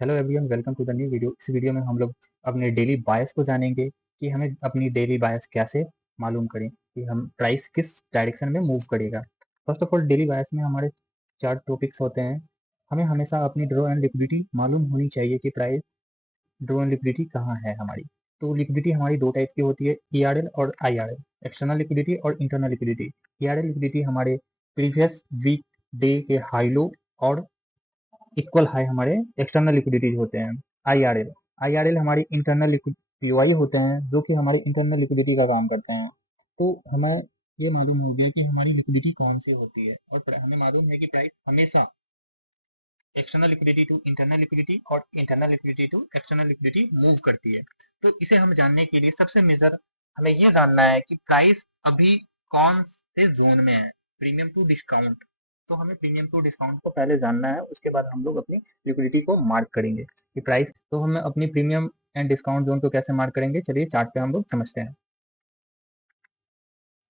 Hello everyone, welcome to the new video. इस video में हम लोग अपने डेली बायस को जानेंगे कि हमें अपनी डेली बायस कैसे मालूम करें कि हम प्राइस किस डायरेक्शन में मूव करेगा। फर्स्ट ऑफ ऑल, डेली बायस में हमारे 4 टॉपिक्स होते हैं। हमें हमेशा अपनी ड्रॉ एंड लिक्विडिटी मालूम होनी चाहिए कि प्राइस ड्रॉ एंड लिक्विडिटी कहाँ है हमारी। तो लिक्विडिटी हमारी दो टाइप की होती है, ईआरएल और आईआरएल, एक्सटर्नल लिक्विडिटी और इंटरनल लिक्विडिटी। ईआरएल लिक्विडिटी हमारे प्रीवियस वीक डे के हाई लो और इक्वल हाई हमारे एक्सटर्नल लिक्विडिटीज होते हैं। आईआरएल आईआरएल हमारी इंटरनल पीओआई होते हैं, जो कि हमारी इंटरनल लिक्विडिटी का काम करते हैं। तो हमें ये मालूम हो गया कि हमारी लिक्विडिटी कौन सी होती है, और हमें मालूम है कि प्राइस हमेशा external liquidity to internal liquidity और internal liquidity to external liquidity move करती है। तो इसे हम जानने के लिए सबसे मेजर हमें ये जानना है कि प्राइस अभी कौन से जोन में है, प्रीमियम टू डिस्काउंट। तो हमें प्रीमियम टू डिस्काउंट को पहले जानना है, उसके बाद हम लोग अपनी लिक्विडिटी को मार्क करेंगे कि प्राइस। तो हम अपनी प्रीमियम एंड डिस्काउंट जोन को कैसे मार्क करेंगे, चलिए चार्ट पे हम लोग समझते हैं।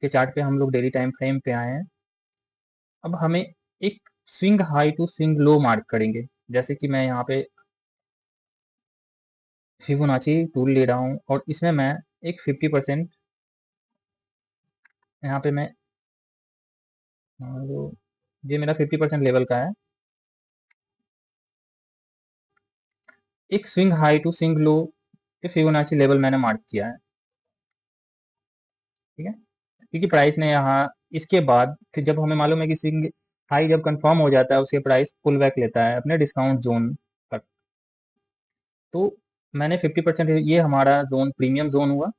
कि चार्ट पे हम लोग डेली टाइम फ्रेम पे आए हैं। अब हमें एक swing high to swing low mark करेंगे। जैसे कि मैं यहाँ पे फिबोनाची टूल ले रहा हूँ और इसमें मैं एक 50% यहाँ पे मैं ये मेरा 50% लेवल का है। एक swing high to swing low के फिबोनाची लेवल मैंने मार्क किया है, ठीक है। क्योंकि प्राइस ने यहाँ इसके बाद फिर जब हमें मालूम है कि स्विंग हाई जब कंफर्म हो जाता है, उसके प्राइस पुल बैक लेता है अपने डिस्काउंट जोन तक। तो मैंने 50%, ये हमारा जोन प्रीमियम जोन हुआ,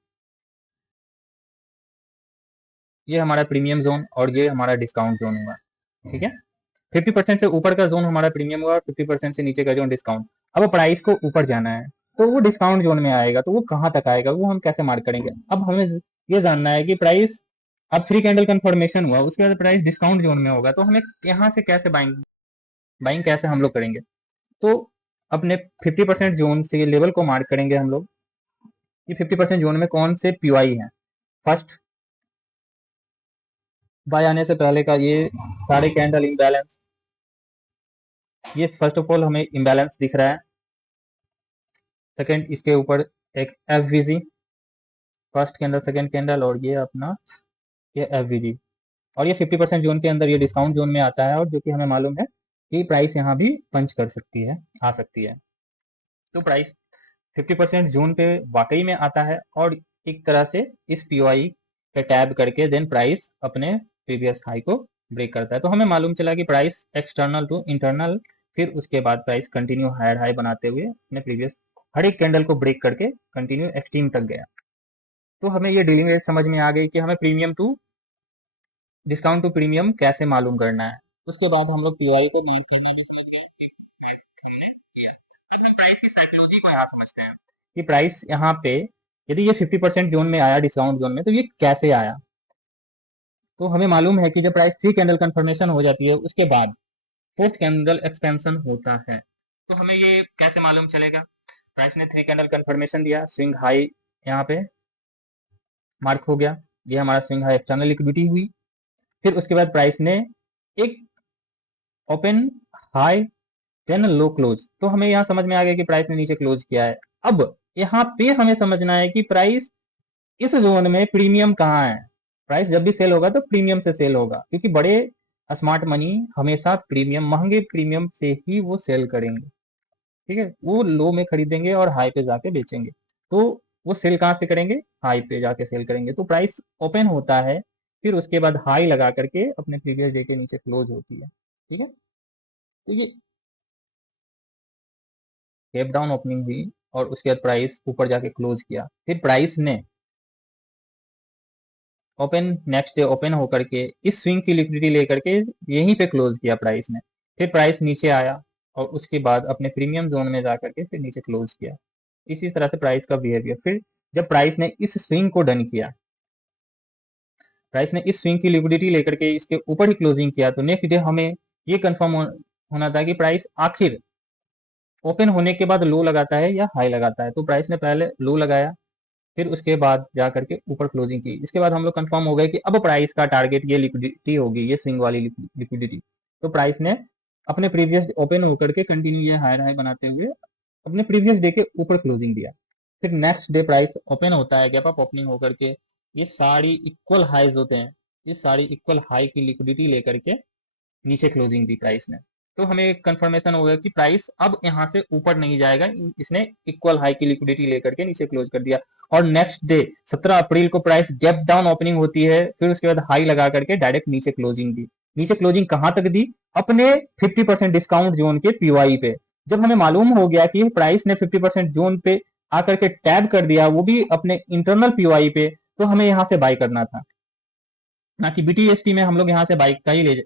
ये हमारा प्रीमियम जोन और ये हमारा डिस्काउंट जोन हुआ, ठीक है। 50% से ऊपर का जोन हमारा प्रीमियम हुआ, 50% से नीचे का जोन डिस्काउंट। अब प्राइस को ऊपर जाना है तो वो डिस्काउंट जोन में आएगा। तो वो कहाँ तक आएगा, वो हम कैसे मार्क करेंगे। अब हमें ये जानना है कि प्राइस अब 3 कैंडल कंफर्मेशन हुआ, उसके बाद प्राइस डिस्काउंट जोन में होगा, तो हमें यहाँ से कैसे बाइंग बाइंग कैसे हम लोग करेंगे। तो अपने 50% जोन से लेवल को मार्क करेंगे हम लोग कि 50% जोन में कौन से पीओआई है। फर्स्ट बाय आने से पहले का ये सारे कैंडल इम्बैलेंस, ये फर्स्ट ऑफ ऑल हमें इम्बैलेंस दिख रहा है। सेकंड, इसके ऊपर एक FVG, first candle second candle, और ये अपना ये एफवीजी। और ये 50% जोन के अंदर ये डिस्काउंट जोन में आता है, और जो कि हमें मालूम है कि प्राइस यहाँ भी पंच कर सकती है, आ सकती है। तो प्राइस 50% जोन पे वाकई में आता है और एक तरह से इस पीओआई पे टैब करके देन प्राइस अपने प्रीवियस हाई को ब्रेक करता है। तो हमें मालूम चला कि प्राइस एक्सटर्नल टू इंटरनल, फिर उसके बाद प्राइस कंटिन्यू हायर हाई बनाते हुए अपने प्रीवियस हर एक कैंडल को ब्रेक करके कंटिन्यू एक्सट्रीम तक गया। तो हमें ये डीलिंग रेट समझ में आ गई कि हमें premium to discount to premium कैसे मालूम करना है। उसके बाद हम लोग पीआई को मार्क करना भी समझ गए। प्राइस की साइकोलॉजी को यहाँ समझते हैं कि प्राइस यहाँ पे यदि ये 50% जोन में आया डिस्काउंट जोन में, तो ये कैसे आया। तो हमें मालूम है कि जब प्राइस 3 कैंडल कंफर्मेशन हो जाती है, उसके बाद 4th कैंडल एक्सपेंशन होता है। तो हमें ये कैसे मालूम चलेगा। प्राइस ने 3 कैंडल कंफर्मेशन दिया, स्विंग हाई यहाँ पे मार्क हो गया, ये हमारा स्विंग हाई एक्सटर्नल लिक्विडिटी हुई। फिर उसके बाद प्राइस ने एक open high then low close. तो हमें यहाँ समझ में आ गया कि प्राइस ने नीचे क्लोज किया है। अब यहाँ पे हमें समझना है कि प्राइस इस जोन में प्रीमियम कहाँ है। प्राइस जब भी सेल होगा तो प्रीमियम से सेल होगा, क्योंकि बड़े स्मार्ट मनी हमेशा प्रीमियम, महंगे प्रीमियम से ही वो सेल करेंगे, ठीक है। वो लो में खरीदेंगे और हाई पे जाके बेचेंगे। तो वो सेल कहाँ से करेंगे, हाई पे जाके सेल करेंगे। तो प्राइस ओपन होता है, फिर उसके बाद हाई लगा करके अपने प्रीवियस डे के नीचे क्लोज होती है, ठीक है। तो ये गैप डाउन ओपनिंग हुई और उसके बाद प्राइस ऊपर जाके क्लोज किया। फिर प्राइस ने ओपन नेक्स्ट डे ओपन होकर के इस स्विंग की लिक्विडिटी लेकर के यहीं पे क्लोज किया प्राइस ने। फिर प्राइस नीचे आया और उसके बाद अपने प्रीमियम जोन में जाकर के फिर नीचे क्लोज किया। इसी तरह से प्राइस का बिहेवियर। फिर जब प्राइस ने इस स्विंग को डन किया, प्राइस ने इस स्विंग की लिक्विडिटी लेकर के इसके ऊपर ही क्लोजिंग किया, तो नेक्स्ट डे हमें ये कंफर्म होना था कि प्राइस आखिर ओपन होने के बाद लो लगाता है या हाई लगाता है। तो प्राइस ने पहले लो लगाया, फिर उसके बाद जा करके ऊपर क्लोजिंग की। इसके बाद हम लोग कंफर्म हो गए कि अब प्राइस का टारगेट ये लिक्विडिटी होगी, ये स्विंग वाली लिक्विडिटी। तो प्राइस ने अपने प्रीवियस ओपन होकर के कंटिन्यू ये हायर हाई बनाते हुए अपने प्रीवियस डे के ऊपर क्लोजिंग दिया। फिर नेक्स्ट डे प्राइस ओपन होता है, गैप अप ओपनिंग होकर के ये सारी इक्वल हाइज होते हैं, ये सारी इक्वल हाई की लिक्विडिटी लेकर के नीचे क्लोजिंग दी प्राइस ने। तो हमें कंफर्मेशन हो गया कि प्राइस अब यहाँ से ऊपर नहीं जाएगा, इसने इक्वल हाई की लिक्विडिटी लेकर के नीचे क्लोज कर दिया। और नेक्स्ट डे 17 अप्रैल को प्राइस गैप डाउन ओपनिंग होती है, फिर उसके बाद हाई लगा करके डायरेक्ट नीचे क्लोजिंग दी। नीचे क्लोजिंग कहां तक दी? अपने 50% डिस्काउंट जोन के पीवाई पे। जब हमें मालूम हो गया कि प्राइस ने 50% जोन पे आकर के टैब कर दिया, वो भी अपने इंटरनल पीवाई पे, तो हमें यहाँ से बाई करना था, ना कि बीटीएसटी में हम लोग यहाँ से बाई का ही ले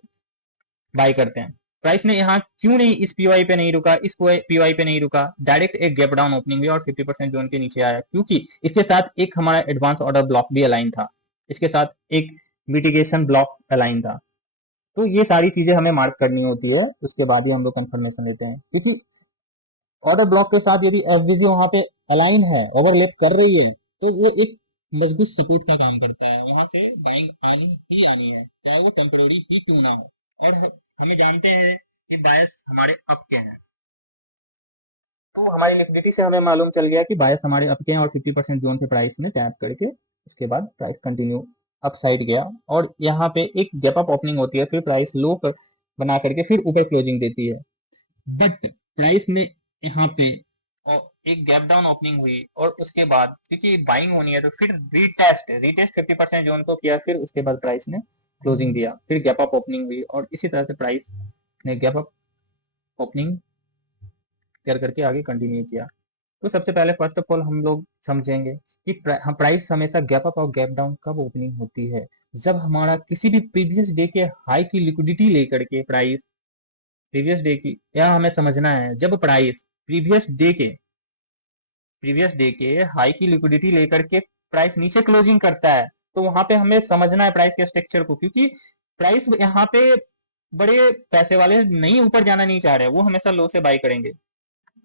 बाई करते हैं। प्राइस ने यहाँ क्यों नहीं इस पीवाई पे नहीं रुका, इस पीवाई पे नहीं रुका, डायरेक्ट एक गैप डाउन ओपनिंग हुई और 50% जोन के नीचे आया? क्योंकि इसके साथ एक हमारा एडवांस ऑर्डर ब्लॉक भी अलाइन था, इसके साथ एक मिटिगेशन ब्लॉक अलाइन था। तो ये सारी चीजें हमें मार्क करनी होती है, उसके बाद ही हम लोग कंफर्मेशन लेते हैं। क्योंकि ऑर्डर ब्लॉक के साथ यदि एफवीजी वहां पे अलाइन है, ओवरलैप कर रही है, तो वो एक मजबूत सपोर्ट का काम करता है, वहां से बाइंग आनी ही आनी है, चाहे वो टेम्पोररी ही क्यों ना हो। और हमें जानते हैं कि बायस हमारे अप के हैं, तो हमारी लिक्विडिटी से हमें मालूम चल गया कि बायस हमारे अप के हैं और 50% जोन पे प्राइस ने टैप करके उसके बाद प्राइस कंटिन्यू अप साइड गया। और यहाँ पे एक गैप अप ओपनिंग होती है, फिर प्राइस लो बना करके फिर ऊपर क्लोजिंग देती है। बट प्राइस ने यहाँ पे एक गैप डाउन ओपनिंग हुई और उसके बाद क्योंकि बाइंग होनी है तो फिर रीटेस्ट 50% जोन को किया, फिर उसके बाद प्राइस ने क्लोजिंग दिया, फिर गैप अप ओपनिंग हुई और इसी तरह से प्राइस ने गैप अप ओपनिंग कर करके आगे कंटिन्यू किया। तो सबसे पहले फर्स्ट ऑफ ऑल हम लोग समझेंगे कि प्राइस हमेशा गैप अप और गैप डाउन कब ओपनिंग होती है? जब हमारा किसी भी प्रीवियस डे के हाई की लिक्विडिटी लेकर के प्राइस प्रीवियस डे की, यह हमें समझना है, जब प्राइस प्रीवियस डे के हाई की लिक्विडिटी लेकर के प्राइस नीचे क्लोजिंग करता है, तो वहां पे हमें समझना है प्राइस के स्ट्रक्चर को। क्योंकि प्राइस यहाँ पे बड़े पैसे वाले नहीं ऊपर जाना नहीं चाह रहे, वो हमेशा लो से बाई करेंगे,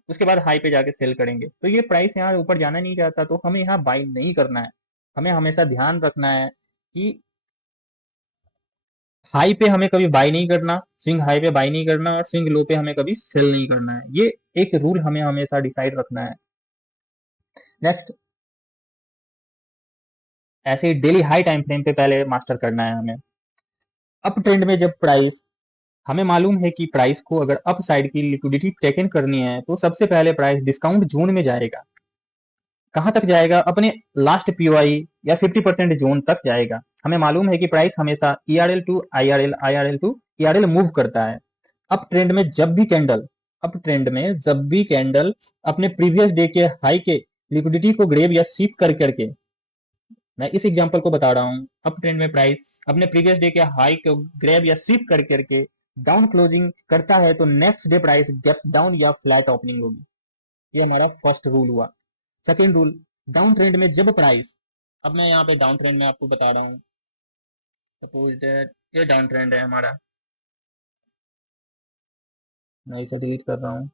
उसके बाद हाई पे जाके सेल करेंगे। तो ये प्राइस यहाँ ऊपर जाना नहीं चाहता, तो हमें यहाँ बाई नहीं करना है। हमें हमेशा ध्यान रखना है कि हाई पे हमें कभी बाई नहीं करना, स्विंग हाई पे बाई नहीं करना और स्विंग लो पे हमें कभी सेल नहीं करना है। ये एक रूल हमें हमेशा डिसाइड रखना है। नेक्स्ट, ऐसे ही डेली हाई टाइम फ्रेम पे पहले मास्टर करना है हमें। अप ट्रेंड में जब प्राइस, हमें मालूम है कि प्राइस को अगर अप साइड की लिक्विडिटी टेकन करनी है तो सबसे पहले प्राइस डिस्काउंट जोन में जाएगा। कहां तक जाएगा? अपने लास्ट पीवाई या 50% जोन तक जाएगा। हमें मालूम है कि प्राइस हमेशा ERL to IRL, IRL to ERL move करता है। अप ट्रेंड में जब भी कैंडल अपने प्रीवियस डे के हाई के लिक्विडिटी को ग्रेब या स्वीप कर करके, मैं इस एग्जांपल को बता रहा हूं, अप ट्रेंड में प्राइस अपने प्रीवियस डे के हाई को ग्रेब या स्वीप कर करके डाउन क्लोजिंग करता है, तो next day price gap down या फ्लैट ओपनिंग होगी। ये हमारा फर्स्ट रूल हुआ। सेकेंड रूल, डाउन ट्रेंड में जब प्राइस, अब मैं यहाँ पे डाउन ट्रेंड में आपको बता रहा हूँ, सपोज दैट ये डाउन ट्रेंड है हमारा, मैं इसे डिलीट कर रहा हूँ,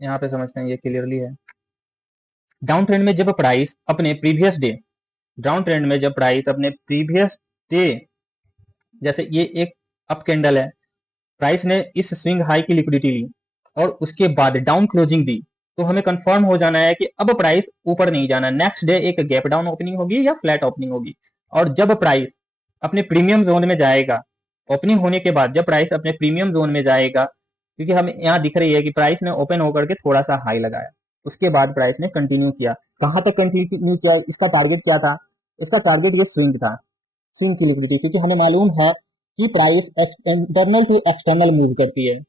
यहाँ पे समझते हैं ये क्लियरली है। डाउन ट्रेंड में जब प्राइस अपने प्रीवियस डे, डाउन ट्रेंड में जब प्राइस अपने प्रीवियस डे, जैसे ये एक अप कैंडल है, प्राइस ने इस स्विंग हाई की लिक्विडिटी ली और उसके बाद डाउन क्लोजिंग दी, तो हमें कंफर्म हो जाना है कि अब प्राइस ऊपर नहीं जाना, नेक्स्ट डे एक गैप डाउन ओपनिंग होगी या फ्लैट ओपनिंग होगी। और जब प्राइस अपने प्रीमियम जोन में जाएगा, ओपनिंग होने के बाद जब प्राइस अपने प्रीमियम जोन में जाएगा, क्योंकि हमें यहाँ दिख रही है कि प्राइस ने ओपन होकर के थोड़ा सा हाई लगाया, उसके बाद प्राइस ने कंटिन्यू किया। कहां तक कंटिन्यू किया? इसका टारगेट क्या था? इसका टारगेट ये स्विंग था, स्विंग की लिक्विडिटी, क्योंकि हमें मालूम है कि price internal to external move करती है,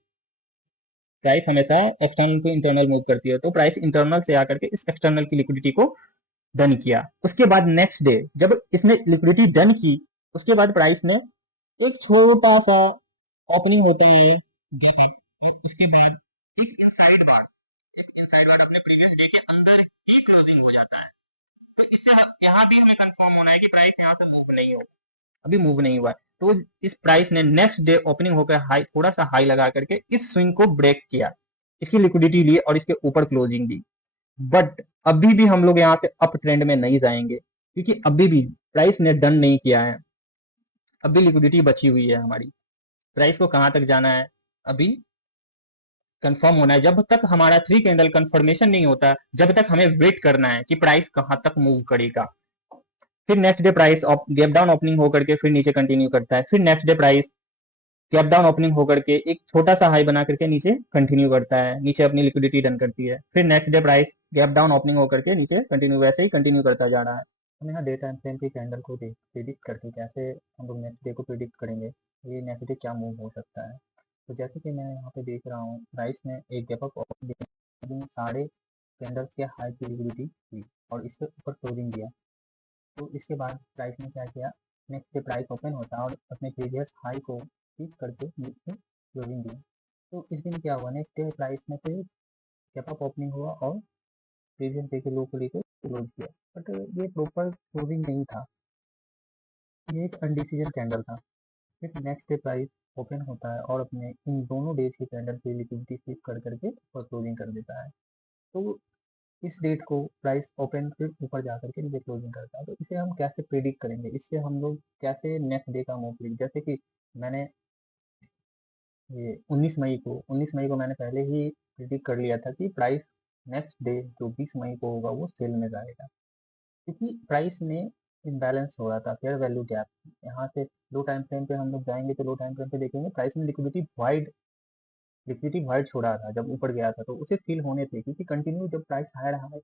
प्राइस हमेशा एक्सटर्नल टू इंटरनल मूव करती है, तो प्राइस इंटरनल से आकर के इस एक्सटर्नल की लिक्विडिटी को डन किया। उसके बाद नेक्स्ट डे जब इसने लिक्विडिटी डन की, उसके बाद प्राइस ने एक छोटा सा ओपनिंग होता है गैप अप, और उसके बाद एक इनसाइड बार अपने प्रीवियस डे के अंदर ही क्लोजिंग हो जाता है। तो इससे यहाँ भी हमें कंफर्म होना है कि प्राइस यहाँ से मूव नहीं हो, अभी मूव नहीं हुआ है। तो इस प्राइस ने नेक्स्ट डे ओपनिंग होकर हाई, थोड़ा सा हाई लगा करके इस स्विंग को ब्रेक किया, इसकी लिक्विडिटी ली और इसके ऊपर क्लोजिंग दी। बट अभी भी हम लोग यहाँ से अप ट्रेंड में नहीं जाएंगे, क्योंकि अभी भी प्राइस ने डन नहीं किया है, अभी लिक्विडिटी बची हुई है हमारी। प्राइस को कहां तक जाना है? अभी कंफर्म होना है, जब तक हमारा 3 कैंडल कंफर्मेशन नहीं होता, जब तक हमें वेट करना है कि प्राइस कहां तक मूव करेगा। फिर next day price gap down opening होकर के फिर नीचे कंटिन्यू करता है, फिर next day price gap down opening होकर के एक छोटा सा हाई बना करके नीचे कंटिन्यू करता है, नीचे अपनी लिक्विडिटी डन करती है, फिर next day price gap down opening होकर के नीचे कंटिन्यू, वैसे ही कंटिन्यू करता जा रहा है। हम यहाँ डे टाइम फ्रेम के कैंडल को प्रिडिक्ट करके कैसे हम लोग नेक्स्ट डे को प्रिडिक्ट करेंगे, ये नेक्स्ट डे क्या मूव हो सकता है। तो जैसे कि मैं यहाँ पे देख रहा हूँ, प्राइस ने एक गैप अप सारे कैंडल्स के हाई की लिक्विडिटी हुई और इसके ऊपर क्लोजिंग दिया। तो इसके बाद प्राइस ने क्या किया, नेक्स्ट डे प्राइस ओपन होता और अपने प्रीवियस हाई को हीट करके नीचे क्लोजिंग दिया। तो इस दिन क्या हुआ, नेक्स्ट डे प्राइस में फिर गैप अप ओपनिंग हुआ और प्रीवियस डे के लो को लेकर क्लोज किया, बट ये प्रॉपर क्लोजिंग नहीं था, ये एक अनडिसीजन कैंडल था। फिर नेक्स्ट डे प्राइस ओपन होता है और अपने इन दोनों डेज के कैंडल की लिक्विडिटी स्विप कर करके और क्लोजिंग कर देता है। तो इस डेट को प्राइस ओपन फिर ऊपर जा करके नीचे क्लोजिंग करता है। तो इसे हम कैसे प्रेडिक्ट करेंगे, इससे हम लोग कैसे नेक्स्ट डे का मूव प्रेडिक्ट, जैसे कि मैंने ये 19 मई को मैंने पहले ही प्रेडिक्ट कर लिया था कि प्राइस नेक्स्ट डे जो 20 मई को होगा वो सेल में जाएगा, क्योंकि प्राइस में इम्बैलेंस हो रहा था, फेयर वैल्यू गैप। यहाँ से लो टाइम फ्रेम पे हम लोग जाएंगे तो लो टाइम फ्रेम पे देखेंगे प्राइस में लिक्विडिटी वाइड छोड़ा था जब ऊपर गया था, तो उसे फील होने थे, क्योंकि कंटिन्यू जब प्राइस हाई रहा है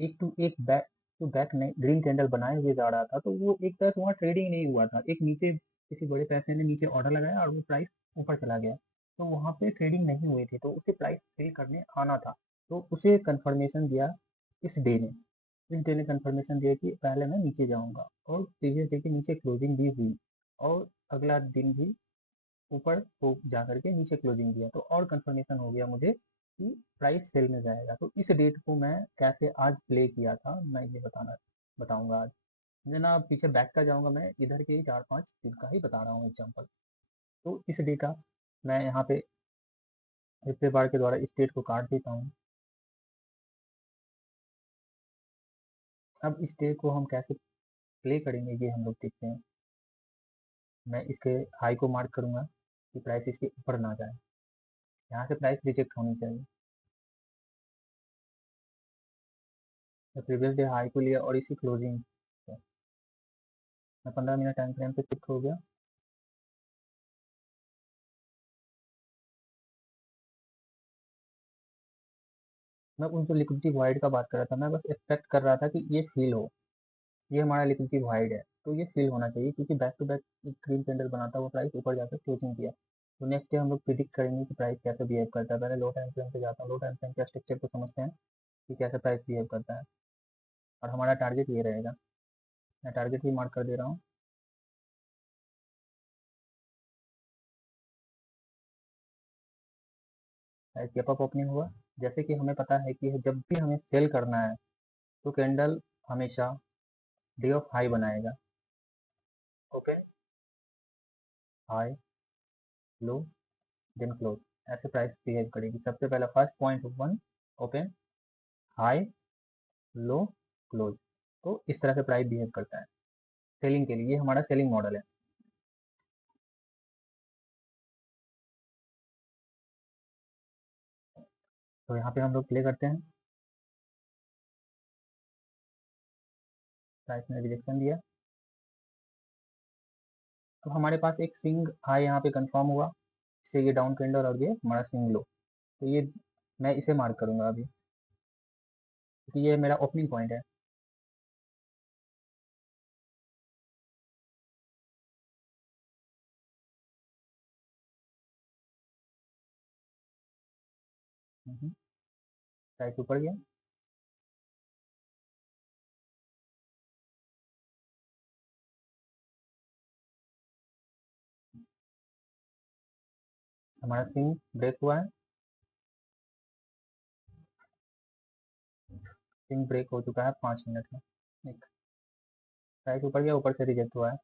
एक टू एक बैक टू बैक ने ग्रीन कैंडल बनाए हुए जा रहा था, तो वो एक तरह से वहाँ ट्रेडिंग नहीं हुआ था, एक नीचे किसी बड़े पैसे ने नीचे ऑर्डर लगाया और वो प्राइस ऊपर चला गया, तो वहाँ पे ट्रेडिंग नहीं हुई थी, तो उसे प्राइस सेल करने आना था। तो उसे कंफर्मेशन दिया इस डे ने इस डे ने कंफर्मेशन दिया कि पहले मैं नीचे जाऊंगा, और प्रीवियस डे के नीचे क्लोजिंग भी हुई और अगला दिन भी ऊपर को जा करके नीचे क्लोजिंग दिया, तो और कंफर्मेशन हो गया मुझे कि प्राइस सेल में जाएगा। तो इस डेट को मैं कैसे आज प्ले किया था, मैं ये बताऊंगा आज। मैं ना पीछे बैक का जाऊंगा, मैं इधर के ही 4-5 दिन का ही बता रहा हूँ एग्जाम्पल। तो इस डे का मैं यहाँ पे रिप्ले बार के द्वारा इस डेट को काट देता हूँ। अब इस डे को हम कैसे प्ले करेंगे ये हम लोग देखते हैं। मैं इसके हाई को मार्क करूंगा कि प्राइस इसके ऊपर ना जाए, यहाँ से प्राइस रिजेक्ट होनी चाहिए। मैं प्रीवियस डे हाई को लिया और इसी क्लोजिंग मैं 15 मिनट टाइम फ्रेम पे शिफ्ट हो गया। मैं उन जो लिक्विडिटी वाइड का बात कर रहा था, मैं बस एक्सपेक्ट कर रहा था कि ये फील हो, ये हमारा लिक्विडिटी वाइड है, तो ये फील होना चाहिए, क्योंकि बैक टू बैक एक ग्रीन कैंडल बनाता हुआ प्राइस ऊपर जाकर क्लोजिंग किया। तो नेक्स्ट डे हम लोग प्रिडिक्ट करेंगे कि प्राइस कैसे बिहेव करता है। पहले लो टाइम फ्रेम पे जाता हूँ, लो टाइम फ्रेम के स्ट्रक्चर को समझते हैं कि कैसे प्राइस बिहेव करता है, और हमारा टारगेट ये रहेगा। मैं टारगेट भी मार्क कर दे रहा हूँ। प्राइस गैप अप ओपनिंग हुआ, जैसे कि हमें पता है कि जब भी हमें सेल करना है तो कैंडल हमेशा डे ऑफ हाई बनाएगा, open high low then close, ऐसे प्राइस बिहेव करेगी। सबसे पहला first point one open high low close, तो इस तरह से प्राइस बिहेव करता है सेलिंग के लिए, ये हमारा सेलिंग मॉडल है। तो यहाँ पे हम लोग प्ले करते हैं, प्राइस ने रिजेक्शन दिया, तो हमारे पास एक स्विंग हाई यहाँ पे कंफर्म हुआ, इससे ये डाउन कैंडल और ये हमारा स्विंग लो, तो ये मैं इसे मार्क करूंगा अभी, क्योंकि ये मेरा ओपनिंग पॉइंट है। प्राइस ऊपर गया, हमारा स्विंग ब्रेक हुआ है, स्विंग ब्रेक हो चुका है 5 मिनट में। एक प्राइस ऊपर गया, ऊपर से रिजेक्ट हुआ है।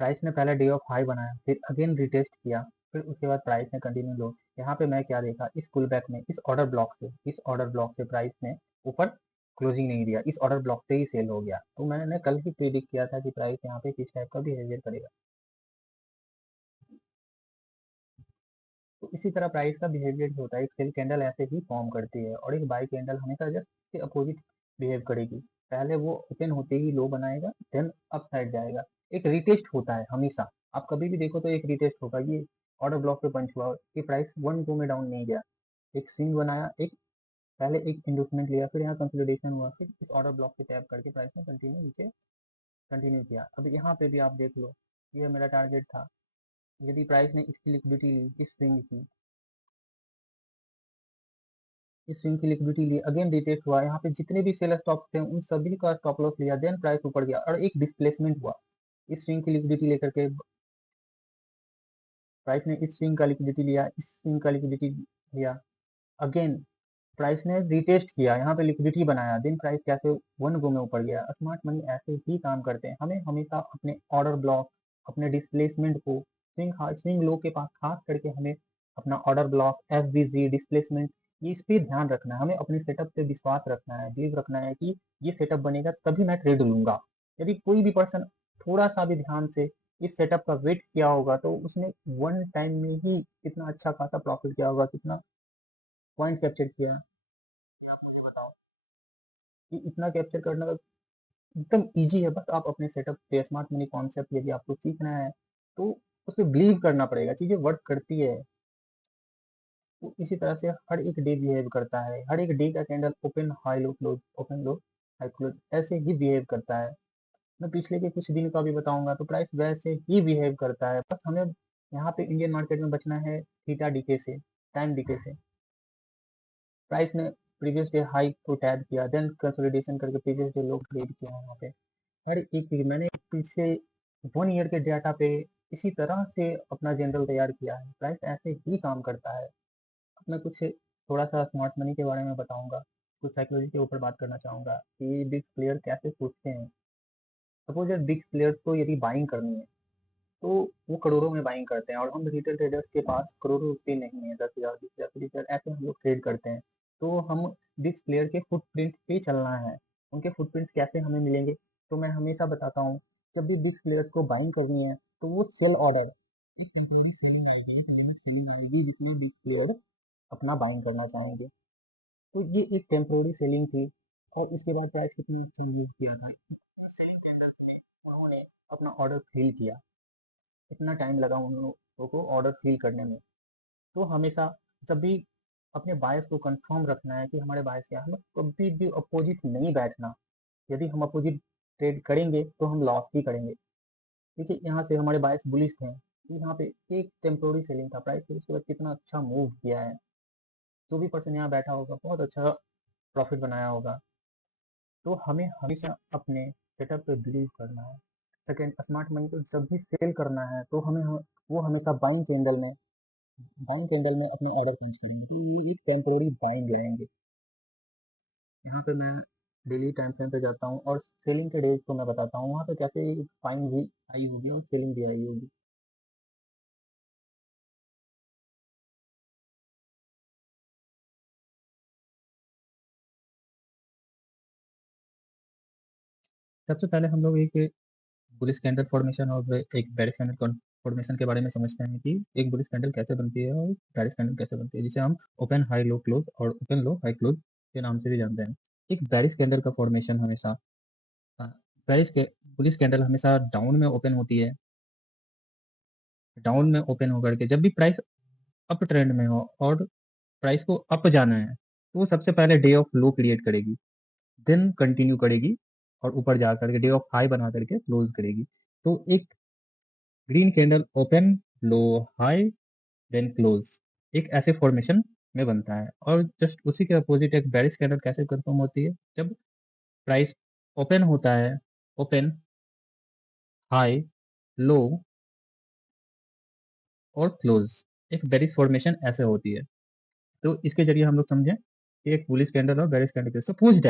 प्राइस ने पहले डे ऑफ हाई बनाया, फिर अगेन रिटेस्ट किया, फिर उसके बाद प्राइस ने कंटिन्यू लो। यहाँ पे मैं क्या देखा, इस पुल बैक में इस ऑर्डर ब्लॉक से प्राइस ने ऊपर क्लोजिंग नहीं दिया, इस ऑर्डर ब्लॉक से ही सेल हो गया। तो मैंने कल ही प्रेडिक्ट किया था कि प्राइस यहाँ पे किस टाइप का बिहेवियर करेगा। तो इसी तरह प्राइस का बिहेवियर होता है, एक सेल कैंडल ऐसे ही फॉर्म करती है और एक बाई कैंडल हमेशा जस्ट इसके अपोजिट बिहेव करेगी। पहले वो ओपन होते ही लो बनाएगा, देन अप साइड जाएगा। एक रिटेस्ट होता है हमेशा, आप कभी भी देखो तो एक रिटेस्ट होगा। ये ऑर्डर ब्लॉक पे पंच हुआ, ये प्राइस 1-2 में डाउन नहीं गया, एक स्विंग बनाया, एक पहले एक इंडोसमेंट लिया, फिर यहाँ कंसोलिडेशन हुआ, फिर इस ऑर्डर ब्लॉक पे टैप करके प्राइस ने कंटिन्यू नीचे कंटिन्यू किया। अब यहाँ पे भी आप देख लो, ये मेरा टारगेट था। यदि प्राइस ने इसकी लिक्विडिटी ली, इस स्विंग की लिक्विडिटी ली, अगेन रिटेस्ट हुआ, यहाँ पे जितने भी सेलर स्टॉप थे उन सभी का स्टॉप लॉस लिया, देन प्राइस ऊपर गया और एक डिस्प्लेसमेंट हुआ। इस स्विंग की लिक्विडिटी लेकर के प्राइस ने इस स्विंग का लिक्विडिटी लिया, इस स्विंग का लिक्विडिटी लिया, अगेन प्राइस ने रिटेस्ट किया, यहाँ पे लिक्विडिटी बनाया, देन प्राइस कैसे 1 गो में ऊपर गया। स्मार्ट मनी ऐसे ही काम करते हैं, हमें हमेशा अपने ऑर्डर ब्लॉक, अपने डिस्प्लेसमेंट को स्विंग लो के पास खास करके हमें अपना ऑर्डर ब्लॉक, एफवीजी, डिस्प्लेसमेंट, ये इस पे ध्यान रखना है। हमें अपने सेटअप पे विश्वास रखना है, बिलीव रखना है कि ये सेटअप बनेगा तभी मैं ट्रेड लूंगा। यदि कोई भी पर्सन थोड़ा सा भी ध्यान से इस सेटअप का वेट किया होगा तो उसने वन टाइम में ही कितना अच्छा खासा प्रॉफिट किया होगा, कितना पॉइंट कैप्चर किया है। आप मुझे बताओ कि इतना कैप्चर करना एकदम ईजी है। बस आप अपने सेटअप पे स्मार्ट मनी कॉन्सेप्ट यदि आपको सीखना है तो उस पर बिलीव करना पड़ेगा, चीजें वर्क करती है। तो इसी तरह से हर एक डे बिहेव करता है, हर एक डे का candle open high low close, open low high close, ऐसे ही बिहेव करता है। मैं पिछले के कुछ दिन का भी बताऊंगा तो प्राइस वैसे ही बिहेव करता है। बस हमें यहाँ पे इंडियन मार्केट में बचना है थीटा डीके से, टाइम डीके से। प्राइस ने प्रीवियस डे हाई को टैप किया, देन कंसोलिडेशन करके प्रीवियस डे लो ट्रेड किया। यहाँ पे हर एक चीज मैंने पीछे 1 ईयर के डाटा पे इसी तरह से अपना जनरल तैयार किया है। प्राइस ऐसे ही काम करता है। अब मैं कुछ थोड़ा सा स्मार्ट मनी के बारे में बताऊंगा, कुछ साइकोलॉजी के ऊपर बात करना चाहूंगा कि बिग प्लेयर कैसे सोचते हैं। सपोज बिग प्लेयर को यदि बाइंग करनी है तो वो करोड़ों में बाइंग करते हैं और हम रिटेल ट्रेडर्स के पास करोड़ों रुपए नहीं है, 10,000, 20,000, 30,000 ऐसे हम लोग ट्रेड करते हैं। तो हम बिग प्लेयर के फुटप्रिंट पे चलना है। उनके फुटप्रिंट कैसे हमें मिलेंगे, तो मैं हमेशा बताता हूँ, जब भी बिग प्लेयर को बाइंग करनी है तो वो सेल ऑर्डर एक कंटिन्यू सेलिंग आएगी जिसमें बिग प्लेयर अपना बाइंग करना चाहेंगे। तो ये एक टेम्पोररी सेलिंग थी और इसके बाद प्राइस कितनी अच्छा मूव किया था। उन्होंने अपना ऑर्डर फिल किया, इतना टाइम लगा उन लोगों को ऑर्डर फिल करने में। तो हमेशा जब भी अपने बायस को कंफर्म रखना है कि हमारे बायस क्या है, हमें कभी भी अपोजिट नहीं बैठना। यदि हम अपोजिट ट्रेड करेंगे तो हम लॉस ही करेंगे। देखिए यहाँ से हमारे बायस बुलिश थे, यहाँ पे एक टेम्पोररी सेलिंग था प्राइस, फिर उसके बाद कितना अच्छा मूव किया है। जो भी पर्सन यहाँ बैठा होगा बहुत अच्छा प्रॉफिट बनाया होगा। तो हमें हमेशा अपने सेटअप पे बिलीव करना है। सेकेंड, स्मार्ट मनी को जब भी सेल करना है तो वो हमेशा बाइंग कैंडल में अपने ऑर्डर पंच करेंगे, तो ये एक टेम्पोररी बाइंग रहेंगे। यहाँ पे मैं डेली टाइम फ्रेम पे जाता हूँ और सेलिंग के डेज को मैं बताता हूँ, वहाँ पे कैसे बाइंग भी आई होगी और सेलिंग भी आई होगी। सबसे पहले हम लोग एक बुलिश कैंडल फॉर्मेशन और एक बेरिश कैंडल फॉर्मेशन के बारे में समझते हैं कि एक बुलिश कैंडल कैसे बनती है और बेरिश कैंडल कैसे बनती है, जिसे हम ओपन हाई लो क्लोज और ओपन लो हाई क्लोज के नाम से भी जानते हैं। एक बेरिश कैंडल का फॉर्मेशन हमेशा बेरिश के बुलिश कैंडल हमेशा डाउन में ओपन होती है। डाउन में ओपन होकर के जब भी प्राइस अप ट्रेंड में हो और प्राइस को अप जाना है तो वो सबसे पहले डे ऑफ लो क्रिएट करेगी, देन कंटिन्यू करेगी और ऊपर जा करके डे ऑफ हाई बना करके क्लोज करेगी। तो एक green candle open low high then close एक ऐसे फॉर्मेशन में बनता है। और जस्ट उसी के अपोजिट एक बेरिश कैंडल कैसे कंफर्म होती है, जब प्राइस ओपन होता है, ओपन हाई लो और क्लोज, एक बेरिश फॉर्मेशन ऐसे होती है। तो इसके जरिए हम लोग समझें कि एक बुलिश कैंडल और बेरिश कैंडल, सपोज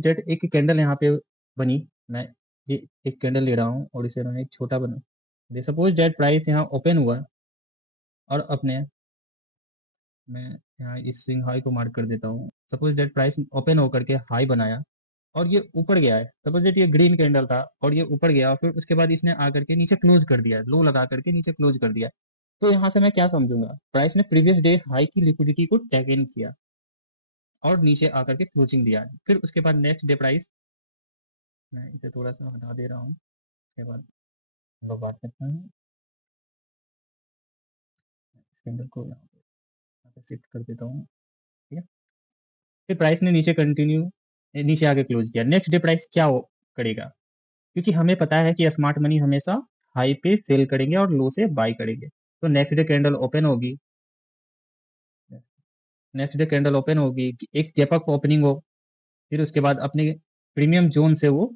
दैट एक कैंडल यहाँ पे बनी, मैं ये एक कैंडल ले रहा हूँ और इसे मैंने एक छोटा बना सपोज दैट प्राइस यहाँ ओपन हुआ और अपने, मैं यहाँ इस स्विंग हाई को मार्क कर देता हूँ। सपोज दैट प्राइस ओपन होकर के हाई बनाया और ये ऊपर गया है। सपोज दैट ये ग्रीन कैंडल था और ये ऊपर गया और फिर उसके बाद इसने आकर के नीचे क्लोज कर दिया, लो लगा करके नीचे क्लोज कर दिया। तो यहाँ से मैं क्या समझूंगा, प्राइस ने प्रीवियस डे हाई की लिक्विडिटी को टेक इन किया और नीचे आकर के क्लोजिंग दिया। फिर उसके बाद नेक्स्ट डे प्राइस, मैं इसे थोड़ा सा हटा दे रहा हूँ, उसके बाद हम लोग बात करते हैं। इस कैंडल को यहाँ पे शिफ्ट कर देता हूँ, ठीक है। फिर प्राइस ने नीचे कंटिन्यू, नीचे आके क्लोज किया। नेक्स्ट डे प्राइस क्या करेगा, क्योंकि हमें पता है कि स्मार्ट मनी हमेशा हाई पे सेल करेंगे और लो से बाई करेंगे। तो नेक्स्ट डे कैंडल ओपन होगी, नेक्स्ट डे कैंडल ओपन होगी, एक गैप अप ओपनिंग हो, फिर उसके बाद अपने प्रीमियम जोन से वो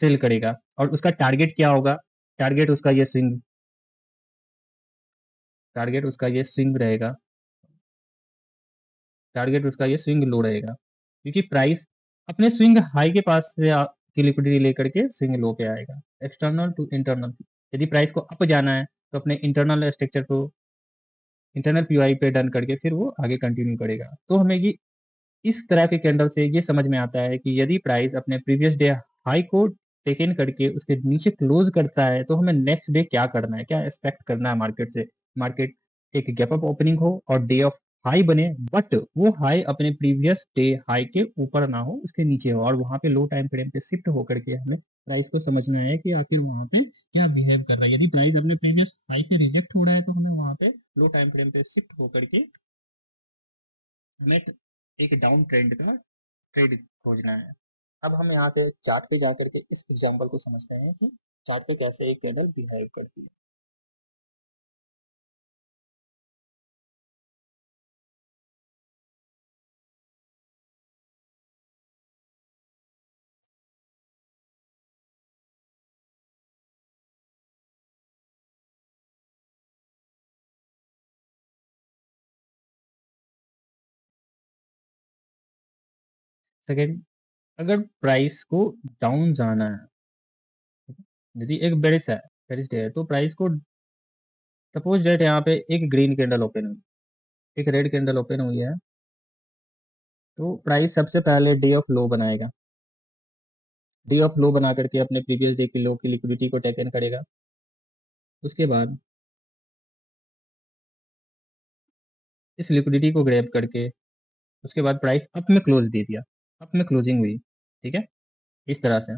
सेल करेगा और उसका टारगेट क्या होगा, टारगेट उसका ये स्विंग, टारगेट उसका ये स्विंग रहेगा, टारगेट उसका ये स्विंग लो रहेगा, क्योंकि प्राइस अपने स्विंग हाई के पास से की लिक्विडिटी लेकर के स्विंग लो पे आएगा। एक्सटर्नल टू इंटरनल, यदि प्राइस को अप जाना है तो अपने इंटरनल स्ट्रक्चर को, इंटरनल पीओआई पे डन करके फिर वो आगे कंटिन्यू करेगा। तो हमें ये इस तरह के कैंडल से ये समझ में आता है कि यदि प्राइस अपने प्रीवियस डे हाई को टेक इन करके उसके नीचे क्लोज करता है तो हमें नेक्स्ट डे क्या करना है, क्या एक्सपेक्ट करना है मार्केट से। मार्केट एक गैप अप ओपनिंग हो और डे ऑफ हाई बने, बट वो हाई अपने प्रीवियस डे हाई के ऊपर ना हो, उसके नीचे हो, और वहां पे लो टाइम फ्रेम पे शिफ्ट होकर के हमें प्राइस को समझना है कि आखिर वहां पे क्या बिहेव कर रहा है। यदि प्राइस अपने प्रीवियस हाई से रिजेक्ट हो रहा है तो हमें वहां पे लो टाइम फ्रेम पे शिफ्ट होकर के हमें एक डाउन ट्रेंड का ट्रेड खोजना है। अब हम यहाँ से चार्ट पे जा करके इस एग्जांपल को समझते हैं कि चार्ट पे कैसे एक कैंडल बिहेव करती है। सेकेंड, अगर प्राइस को डाउन जाना है, यदि एक बेरिश डे है तो प्राइस को, सपोज डेट यहाँ पे एक ग्रीन कैंडल ओपन हुई, एक रेड कैंडल ओपन हुई है, तो प्राइस सबसे पहले डे ऑफ लो बनाएगा। डे ऑफ लो बना करके अपने प्रीवियस डे की लो की लिक्विडिटी को टेक इन करेगा। उसके बाद इस लिक्विडिटी को ग्रैब करके उसके बाद प्राइस अप में क्लोज दे दिया, अप में क्लोजिंग हुई, ठीक है, इस तरह से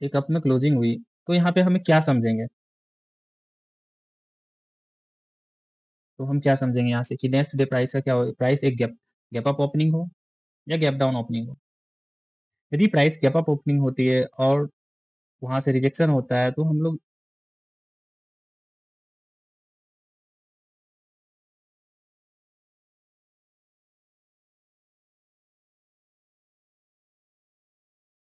एक अप में क्लोजिंग हुई। तो यहाँ पे हमें क्या समझेंगे, तो हम क्या समझेंगे यहाँ से कि नेक्स्ट डे प्राइस का क्या हो, प्राइस एक गैप गैप अप ओपनिंग हो या गैप डाउन ओपनिंग हो। यदि प्राइस गैप अप ओपनिंग होती है और वहां से रिजेक्शन होता है तो हम लोग